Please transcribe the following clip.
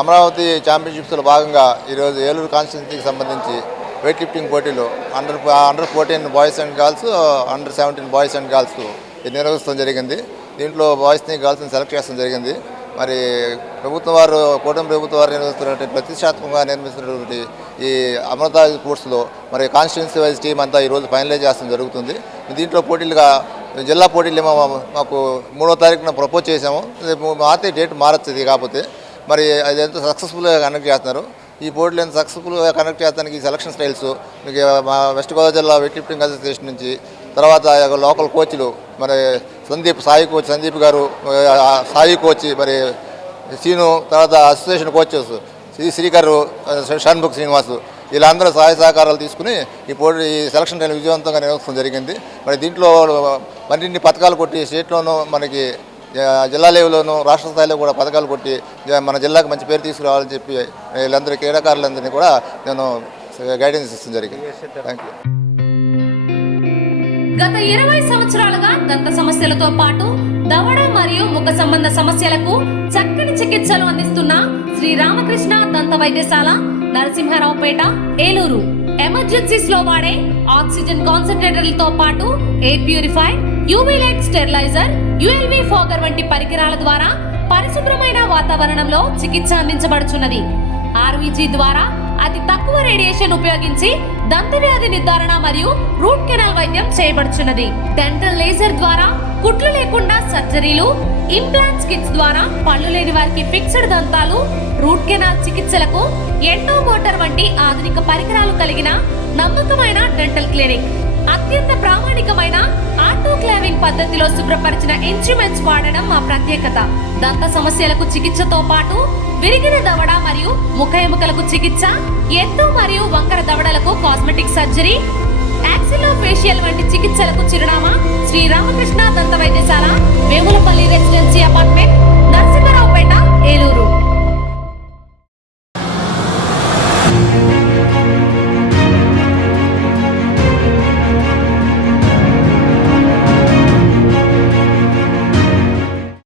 అమరావతి ఛాంపియన్షిప్స్లో భాగంగా ఈరోజు ఏలూరు కాన్స్టిట్యున్సీకి సంబంధించి వెయిట్ లిఫ్టింగ్ పోటీలు under 14 boys and girls, under 17 boys and girls నిర్వహించడం జరిగింది. దీంట్లో బాయ్స్ని గర్ల్స్ని సెలెక్ట్ చేయడం జరిగింది. మరి ప్రభుత్వం వారు కూటమి ప్రభుత్వం వారు నిర్వహిస్తున్నటువంటి ప్రతిష్టాత్మకంగా నిర్మిస్తున్నటువంటి ఈ అమృత స్పోర్ట్స్లో మరి కాన్స్టిట్యున్సీ వైజ్ టీం అంతా ఈరోజు ఫైనలైజ్ చేయడం జరుగుతుంది. దీంట్లో పోటీలుగా జిల్లా పోటీలు మాకు 3వ తారీఖున ప్రపోజ్ చేసాము. మాతే డేట్ మారచ్చు. కాకపోతే మరి అది ఎంతో సక్సెస్ఫుల్గా కండక్ట్ చేస్తున్నారు. ఈ పోటీలు ఎంత సక్సెస్ఫుల్గా కండక్ట్ చేయడానికి సెలక్షన్ స్టైల్స్ మీకు మా వెస్ట్ గోదావరి జిల్లా వెయిట్ లిఫ్టింగ్ అసోసియేషన్ నుంచి, తర్వాత లోకల్ కోచ్లు మరి సందీప్ గారు, సాయి కోచ్, మరి సీను, తర్వాత అసోసియేషన్ కోచెస్ శ్రీకర్, షణ్ముఖ్ శ్రీనివాసు, వీళ్ళందరూ సహాయ సహకారాలు తీసుకుని ఈ సెలక్షన్ టైం విజయవంతంగా నిర్వహించడం జరిగింది. మరి దీంట్లో మరిన్ని పథకాలు కొట్టి స్టేట్లోనూ మనకి జిల్లా లెవెల్లోనూ రాష్ట్ర స్థాయిలో కూడా పథకాలు కొట్టి మన జిల్లాకు మంచి పేరు తీసుకురావాలని చెప్పి వీళ్ళందరూ క్రీడాకారులందరినీ కూడా నేను గైడెన్స్ ఇస్తాం జరిగింది. Thank you. గత 20 సంవత్సరాలుగా దంత సమస్యలతో పాటు దవడ మరియు ముఖ సంబంధ సమస్యలకు చక్కని చికిత్సలు అందిస్తున్న శ్రీ రామకృష్ణ దంత వైద్యశాల, నరసింహారావుపేట, ఏలూరు. ఎమర్జెన్సీస్ లో వాడే ఆక్సిజన్ కాన్సంట్రేటర్లతో పాటు air purifier, UV light steriliser, ULV fogger వంటి పరికరాల ద్వారా పరిశుభ్రమైన వాతావరణంలో చికిత్స అందించబడుచున్నది. ఆర్వీజీ ద్వారా అతి తక్కువ రేడియేషన్ ఉపయోగించి దంత వ్యాధి నిర్ధారణ మరియు రూట్ కెనాల్ వైద్యం చేయబడుచున్నది. డెంటల్ లేజర్ ద్వారా కుట్లు లేకుండా సర్జరీలు, ఇంప్లాంట్స్ కిట్స్ ద్వారా పళ్ళు లేని వారికి ఫిక్స్డ్ దంతాలు, రూట్ కెనాల్ చికిత్సలకు ఎండో మోటార్ వంటి ఆధునిక పరికరాలు కలిగిన నమ్మకమైన డెంటల్ క్లినిక్. అత్యంత ప్రామాణికమైన ఆటోక్లావింగ్ పద్ధతిలో శుభ్రపరిచిన ఇన్స్ట్రుమెంట్స్ వాడడం మా ప్రత్యేకత. దంత సమస్యలకు చికిత్సతో పాటు విరిగిన దవడ మరియు ముఖ ఎముకలకు చికిత్స, ఎత్తు మరియు వంకర దవడలకు కాస్మెటిక్ సర్జరీ, యాక్సిలోఫేషియల్ వంటి చికిత్సలకు చిరునామా శ్రీ రామకృష్ణ దంత వైద్యశాల, వేములపల్లి రెసిడెన్సీ అపార్ట్మెంట్, నరసింహారావుపేట, ఏలూరు.